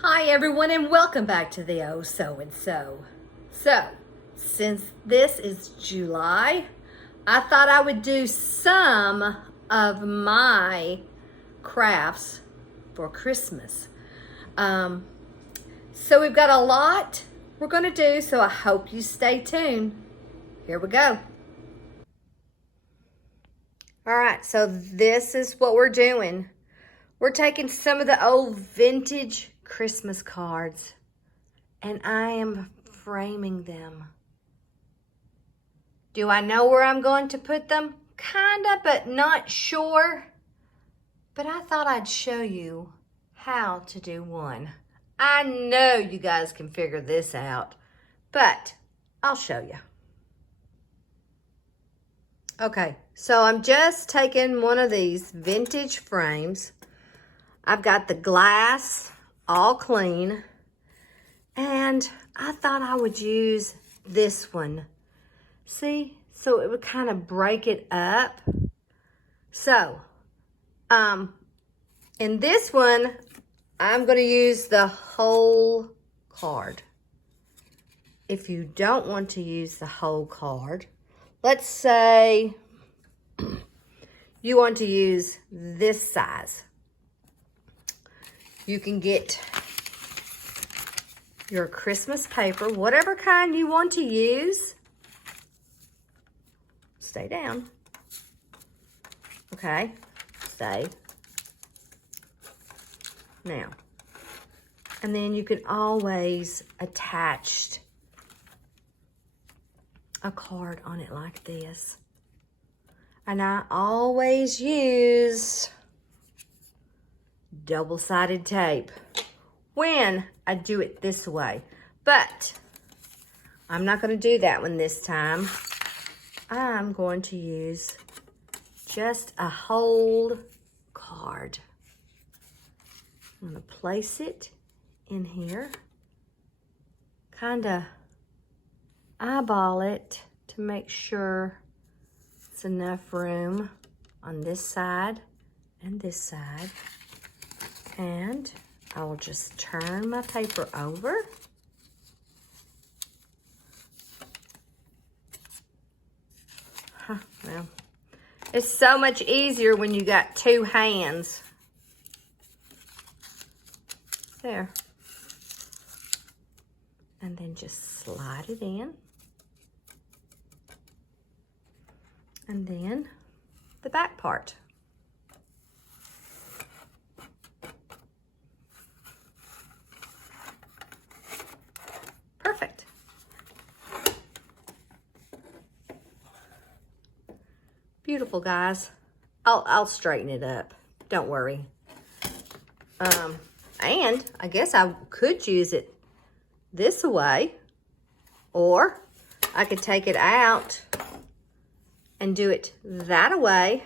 Hi everyone and welcome back to the Oh So and So. So, since this is July, I thought I would do some of my crafts for Christmas. So we've got a lot we're going to do, so I hope you stay tuned. Here we go. All right, so this is what we're doing. We're taking some of the old vintage Christmas cards and I am framing them. Do I know where I'm going to put them? Kinda, but not sure. But I thought I'd show you how to do one. I know you guys can figure this out, but I'll show you. Okay, so I'm just taking one of these vintage frames. I've got the glass all clean, and I thought I would use this one. See, so it would kind of break it up. So, in this one, I'm going to use the whole card. If you don't want to use the whole card, let's say you want to use this size. You can get your Christmas paper, whatever kind you want to use. Stay down. Okay, stay. Now, and then you can always attach a card on it like this. And I always use double-sided tape when I do it this way. But I'm not going to do that one this time. I'm going to use just a whole card. I'm going to place it in here. Kind of eyeball it to make sure it's enough room on this side and this side. And I will just turn my paper over. Well, it's so much easier when you got two hands. There. And then just slide it in. And then the back part. Perfect. Beautiful, guys. I'll straighten it up. Don't worry. And I guess I could use it this way, or I could take it out and do it that way.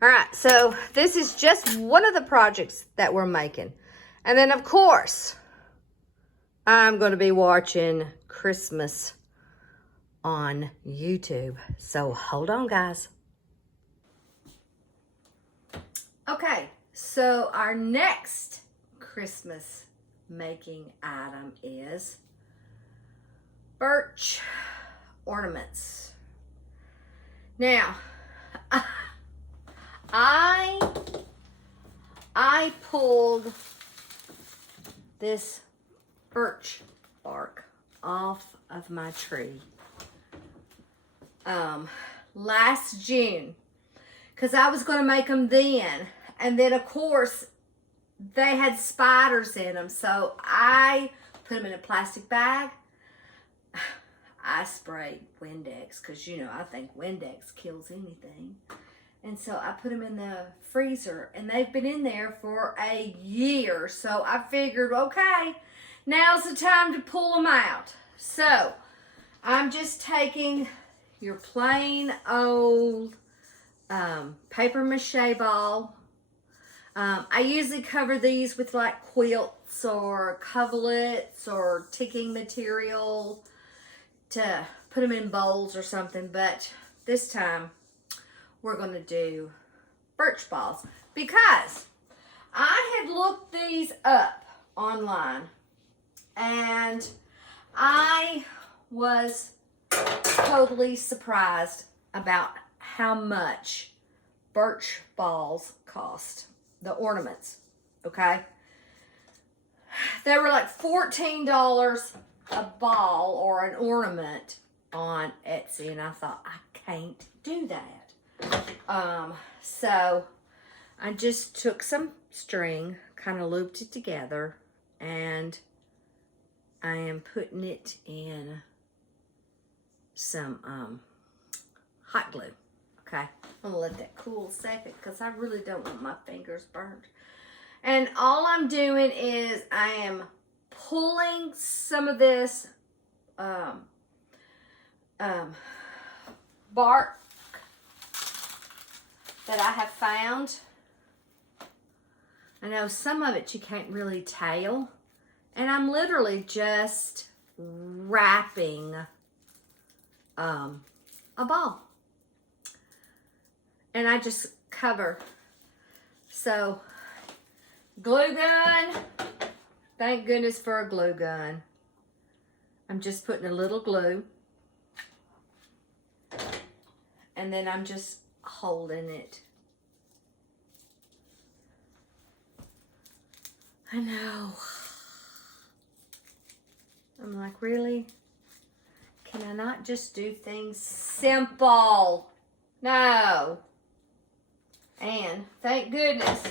All right, so this is just one of the projects that we're making. And then, of course, I'm going to be watching Christmas on YouTube. So hold on, guys. Okay, so our next Christmas making item is birch ornaments. Now, I pulled this birch bark off of my tree last June, because I was going to make them then, and then of course they had spiders in them, so I put them in a plastic bag. I sprayed Windex because, you know, I think Windex kills anything. And so I put them in the freezer, and they've been in there for a year. So I figured, okay, now's the time to pull them out. So I'm just taking your plain old paper mache ball. I usually cover these with like quilts or coverlets or ticking material to put them in bowls or something, but this time we're going to do birch balls because I had looked looked these up online, and I was totally surprised about how much birch balls cost, the ornaments, okay? They were like $14 a ball or an ornament on Etsy, and I thought, I can't do that. So I just took some string, kind of looped it together, and I am putting it in some hot glue. Okay, I'm gonna let that cool a second because I really don't want my fingers burnt. And all I'm doing is I am pulling some of this bark that I have found. I know some of it you can't really tell. And I'm literally just wrapping a ball. And I just cover. So, glue gun. Thank goodness for a glue gun. I'm just putting a little glue. And then I'm just holding it. I know. I'm like, really? Can I not just do things simple? No. And thank goodness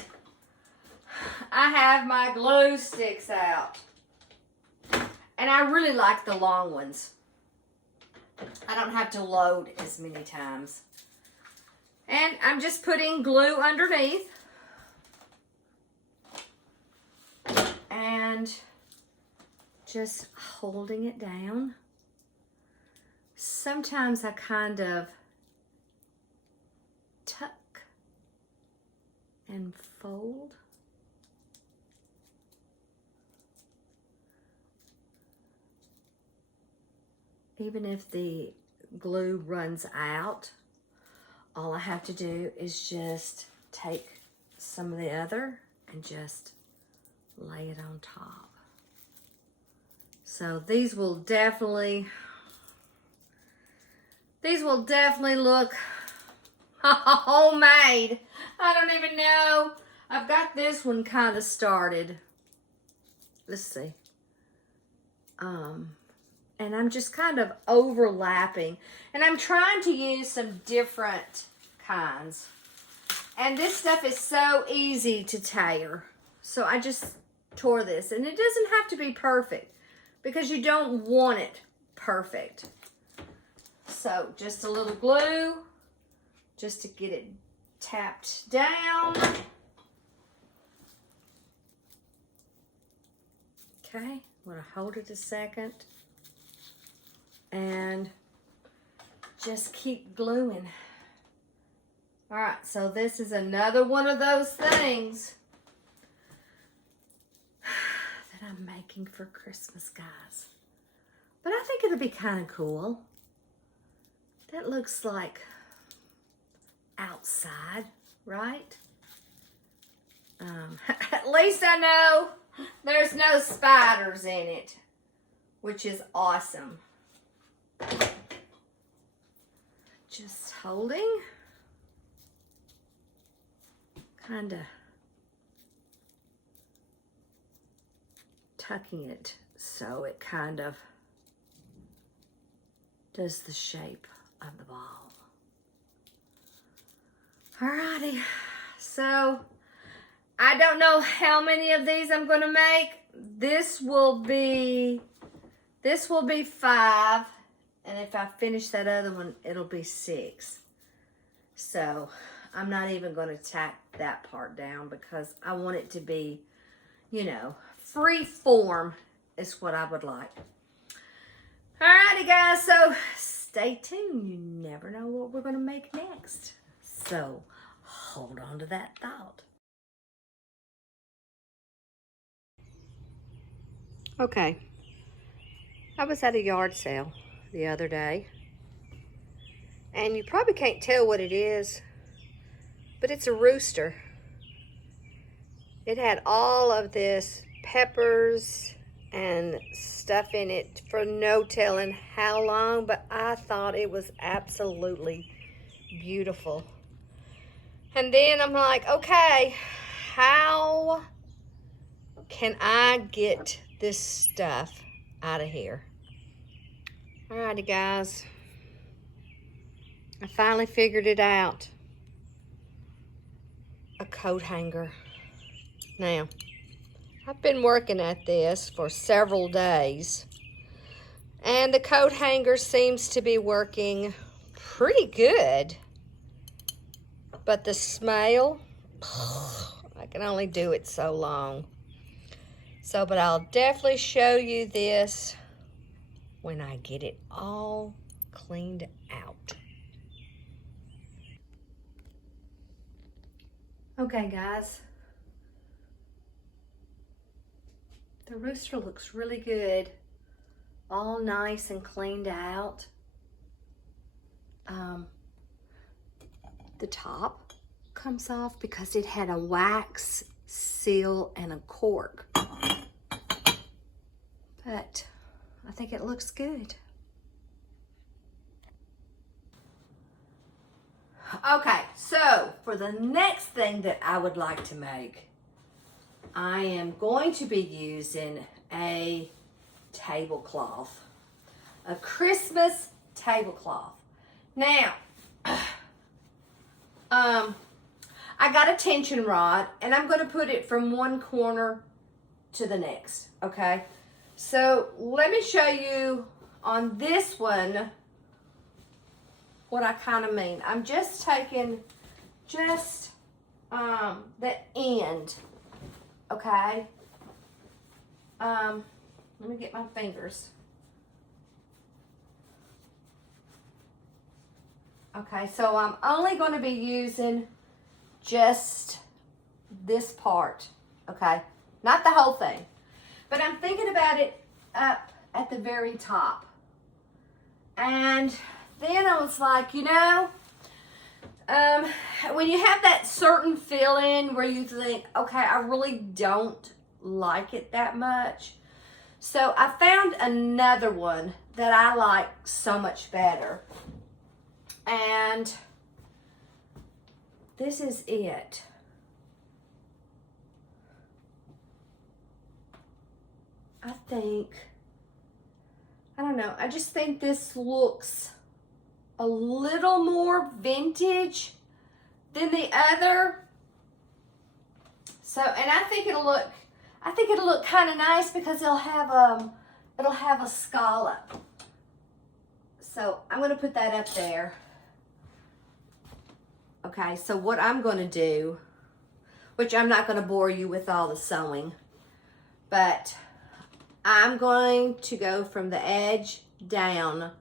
I have my glue sticks out. And I really like the long ones. I don't have to load as many times. And I'm just putting glue underneath. And just holding it down. Sometimes I kind of tuck and fold. Even if the glue runs out, all I have to do is just take some of the other and just lay it on top. So these will definitely look homemade. I don't even know. I've got this one kind of started. Let's see. And I'm just kind of overlapping. And I'm trying to use some different kinds. And this stuff is so easy to tear. So I just tore this. And it doesn't have to be perfect, because you don't want it perfect. So just a little glue, just to get it tapped down. Okay, I'm gonna hold it a second and just keep gluing. All right, so this is another one of those things that I'm making for Christmas, guys. But I think it'll be kind of cool. That looks like outside, right? At least I know there's no spiders in it, which is awesome. Just holding, kind of tucking it so it kind of does the shape of the ball. Alrighty, so I don't know how many of these I'm going to make. This will be 5, and if I finish that other one, it'll be 6. So I'm not even going to tack that part down because I want it to be, you know, free form is what I would like. Alrighty, guys, so stay tuned. You never know what we're going to make next. So hold on to that thought. Okay, I was at a yard sale the other day, and you probably can't tell what it is, but it's a rooster. It had all of this peppers and stuff in it for no telling how long, but I thought it was absolutely beautiful. And then I'm like, okay, how can I get this stuff out of here? Alrighty, guys. I finally figured it out. A coat hanger. Now, I've been working at this for several days, and the coat hanger seems to be working pretty good. But the smell, I can only do it so long. So, but I'll definitely show you this when I get it all cleaned out. Okay, guys. The rooster looks really good. All nice and cleaned out. The top comes off because it had a wax seal and a cork. But I think it looks good. Okay, so for the next thing that I would like to make, I am going to be using a tablecloth, a Christmas tablecloth. Now, I got a tension rod, and I'm going to put it from one corner to the next, okay? So let me show you on this one what I kind of mean. I'm just taking the end, okay? Let me get my fingers. Okay, so I'm only going to be using just this part, okay? Not the whole thing. But I'm thinking about it up at the very top. And then I was like, you know, when you have that certain feeling where you think, okay, I really don't like it that much. So I found another one that I like so much better. And this is it. I don't know, I just think this looks a little more vintage than the other. So, and I think it'll look kind of nice because it'll have a scallop. So I'm going to put that up there. Okay, so what I'm going to do, which I'm not going to bore you with all the sewing, but I'm going to go from the edge down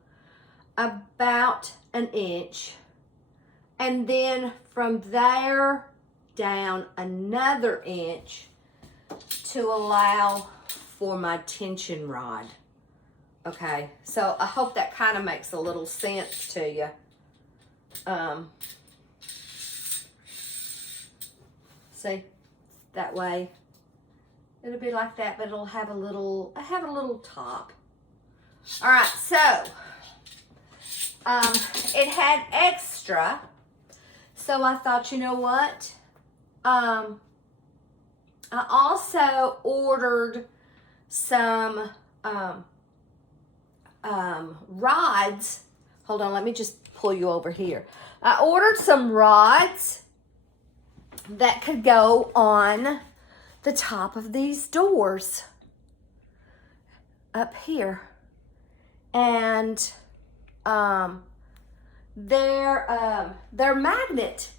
about an inch, and then from there down another inch to allow for my tension rod. Okay, so I hope that kind of makes a little sense to you. See, that way it'll be like that, but it'll have a little top. All right, so it had extra, so I thought, you know what? I also ordered some rods. Hold on, let me just pull you over here. I ordered some rods that could go on the top of these doors up here. And they're magnet.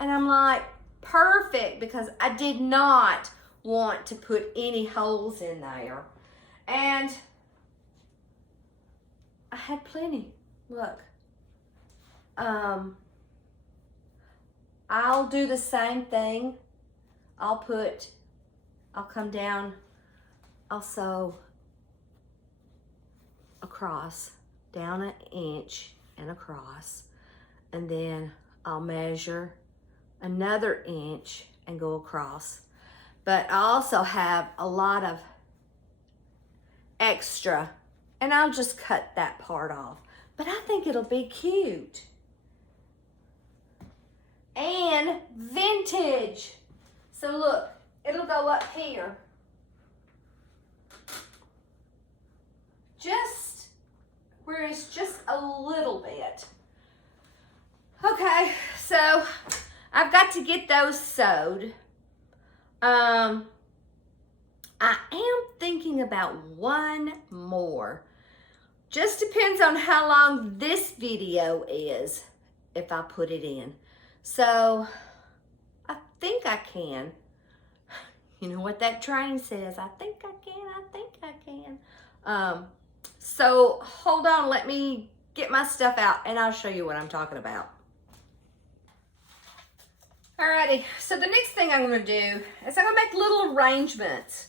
And I'm like, perfect, because I did not want to put any holes in there. And I had plenty. Look. I'll do the same thing. I'll come down, I'll sew across, down an inch and across, and then I'll measure another inch and go across. But I also have a lot of extra, and I'll just cut that part off. But I think it'll be cute. And vintage. So look, it'll go up here. Just where it's just a little bit. Okay, so I've got to get those sewed. I am thinking about one more. Just depends on how long this video is, if I put it in. So, I think I can. You know what that train says, I think I can, I think I can. So, hold on, let me get my stuff out and I'll show you what I'm talking about. Alrighty, so the next thing I'm going to do is I'm going to make little arrangements.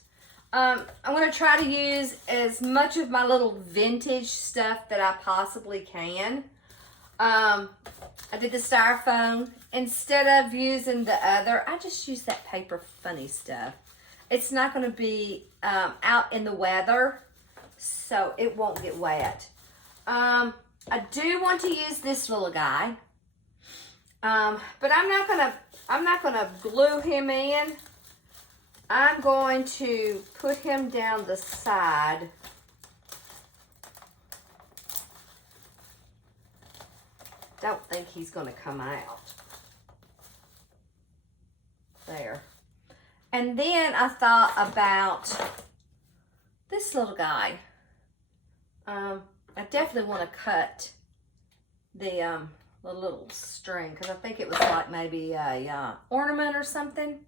I'm going to try to use as much of my little vintage stuff that I possibly can. I did the styrofoam. Instead of using the other, I just use that paper funny stuff. It's not going to be out in the weather, so it won't get wet. I do want to use this little guy, but I'm not gonna glue him in. I'm going to put him down the side. Don't think he's gonna come out. There. And then I thought about this little guy. I definitely want to cut the little string, because I think it was like maybe a ornament or something.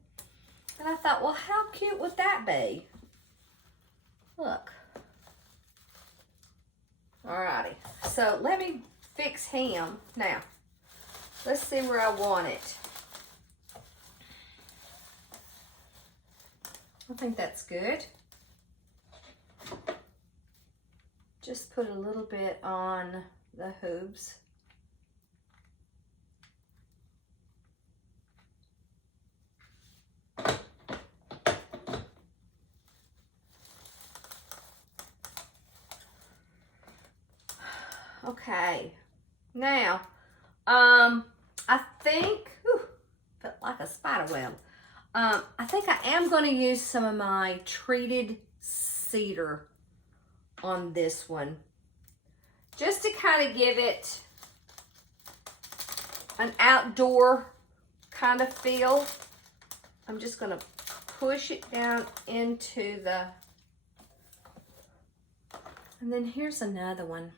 And I thought, well, how cute would that be? Look. Alrighty. So let me fix him. Now, let's see where I want it. I think that's good. Just put a little bit on the hooves. Okay, now, I think, felt like a spider web. I think I am going to use some of my treated cedar on this one, just to kind of give it an outdoor kind of feel. I'm just going to push it down into the, and then here's another one.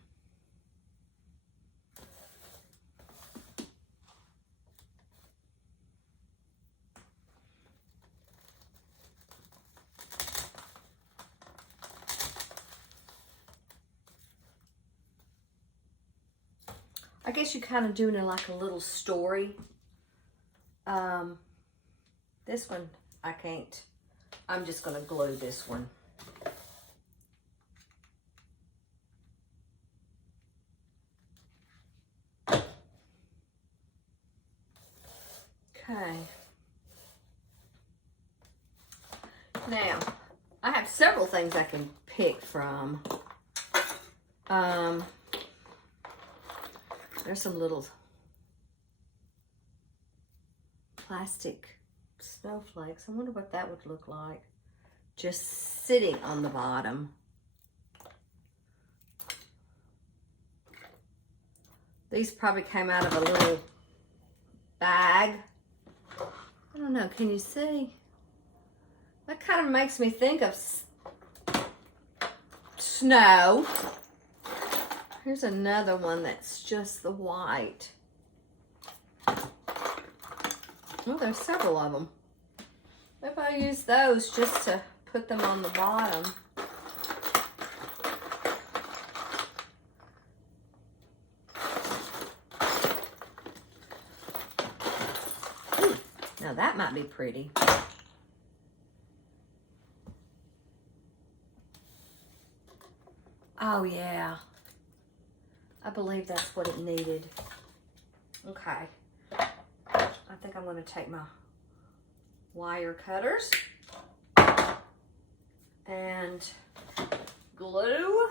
I guess you're kind of doing it like a little story. This one, I can't. I'm just going to glue this one. Okay. Now, I have several things I can pick from. There's some little plastic snowflakes. I wonder what that would look like. Just sitting on the bottom. These probably came out of a little bag. I don't know, can you see? That kind of makes me think of snow. Here's another one that's just the white. Oh, there's several of them. Maybe I'll use those just to put them on the bottom. Ooh, now that might be pretty. Oh yeah. I believe that's what it needed. Okay. I think I'm going to take my wire cutters. and glue.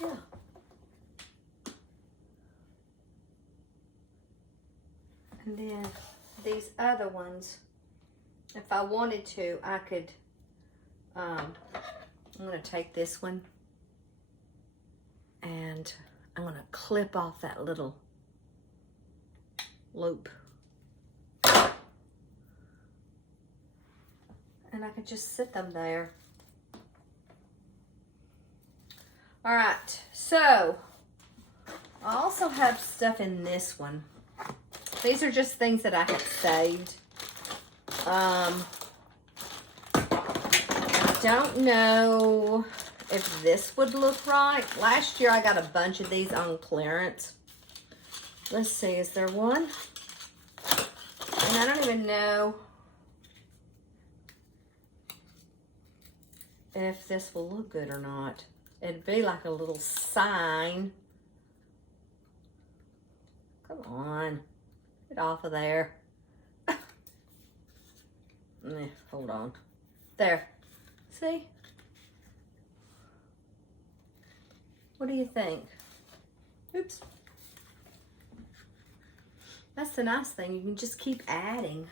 Yeah. And then these other ones, if I wanted to, I could, I'm going to take this one and I'm going to clip off that little loop. And I could just sit them there. All right, so I also have stuff in this one. These are just things that I have saved. I don't know if this would look right. Last year I got a bunch of these on clearance. Let's see, is there one? And I don't even know if this will look good or not. It'd be like a little sign. Come on. Get off of there. Hold on. There. See? What do you think? Oops. That's the nice thing. You can just keep adding.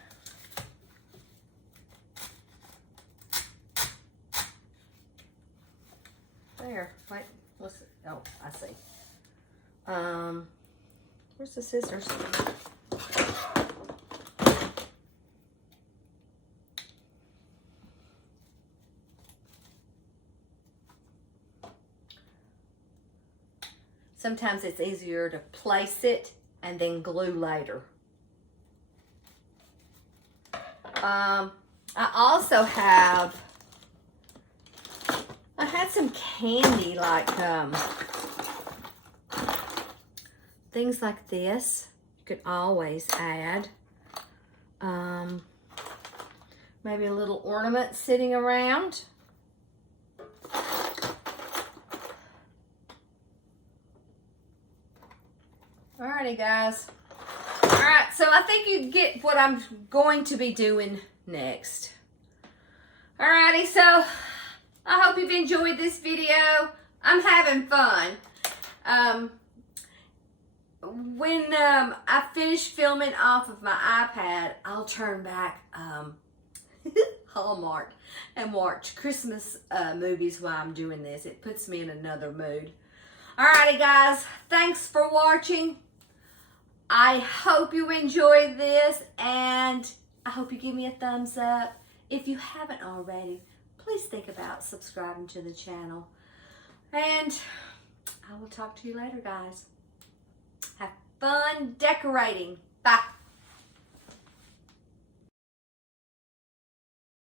There. Wait. What's it? Oh, I see. Where's the scissors? Sometimes it's easier to place it and then glue later. I also have, I had some candy like things like this. You could always add. Maybe a little ornament sitting around. Alrighty, guys. Alright, so I think you get what I'm going to be doing next. Alrighty, so I hope you've enjoyed this video. I'm having fun. When I finish filming off of my iPad, I'll turn back Hallmark and watch Christmas movies while I'm doing this. It puts me in another mood. Alrighty, guys. Thanks for watching. I hope you enjoyed this, and I hope you give me a thumbs up. If you haven't already, please think about subscribing to the channel. And I will talk to you later, guys. Have fun decorating. Bye.